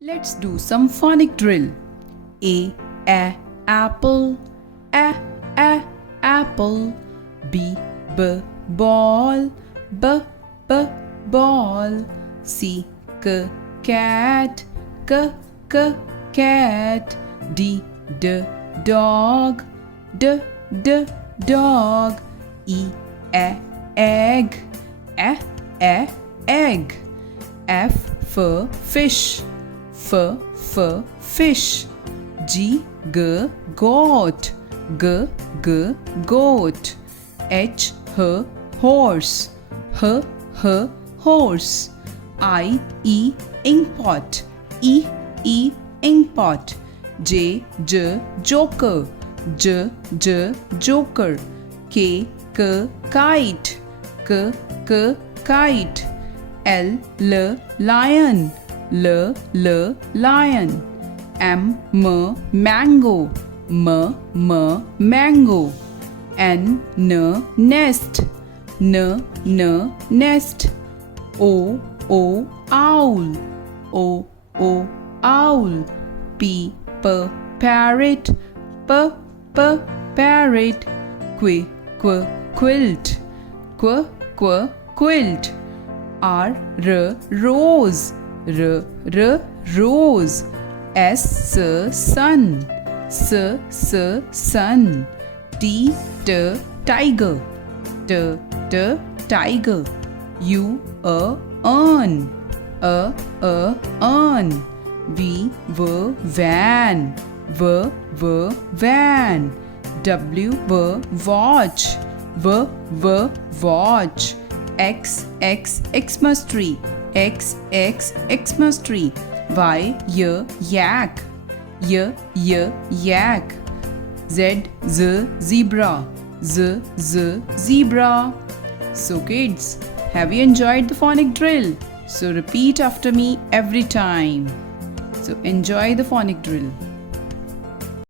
Let's do some phonic drill. A apple. A apple. B ball. B ball. C cat. C cat. D dog. D dog. E egg. Egg. F fish. Fish. G goat. Goat. H horse. Horse. I inkpot. Inkpot. J joker. Joker. K kite. Kite. L lion. Lion. M mango. Mango. N nest. Nest. O owl. Owl. P parrot. Parrot. Quilt. Quilt. R rose. Rose. S sun. Sun. T tiger. Tiger. U urn. Urn. V van. Van. W watch. Watch. X Xmas tree. Xmas tree. Y yak. Yak. Z zebra. Zebra. So kids, have you enjoyed the phonic drill? So repeat after me every time. So enjoy the phonic drill.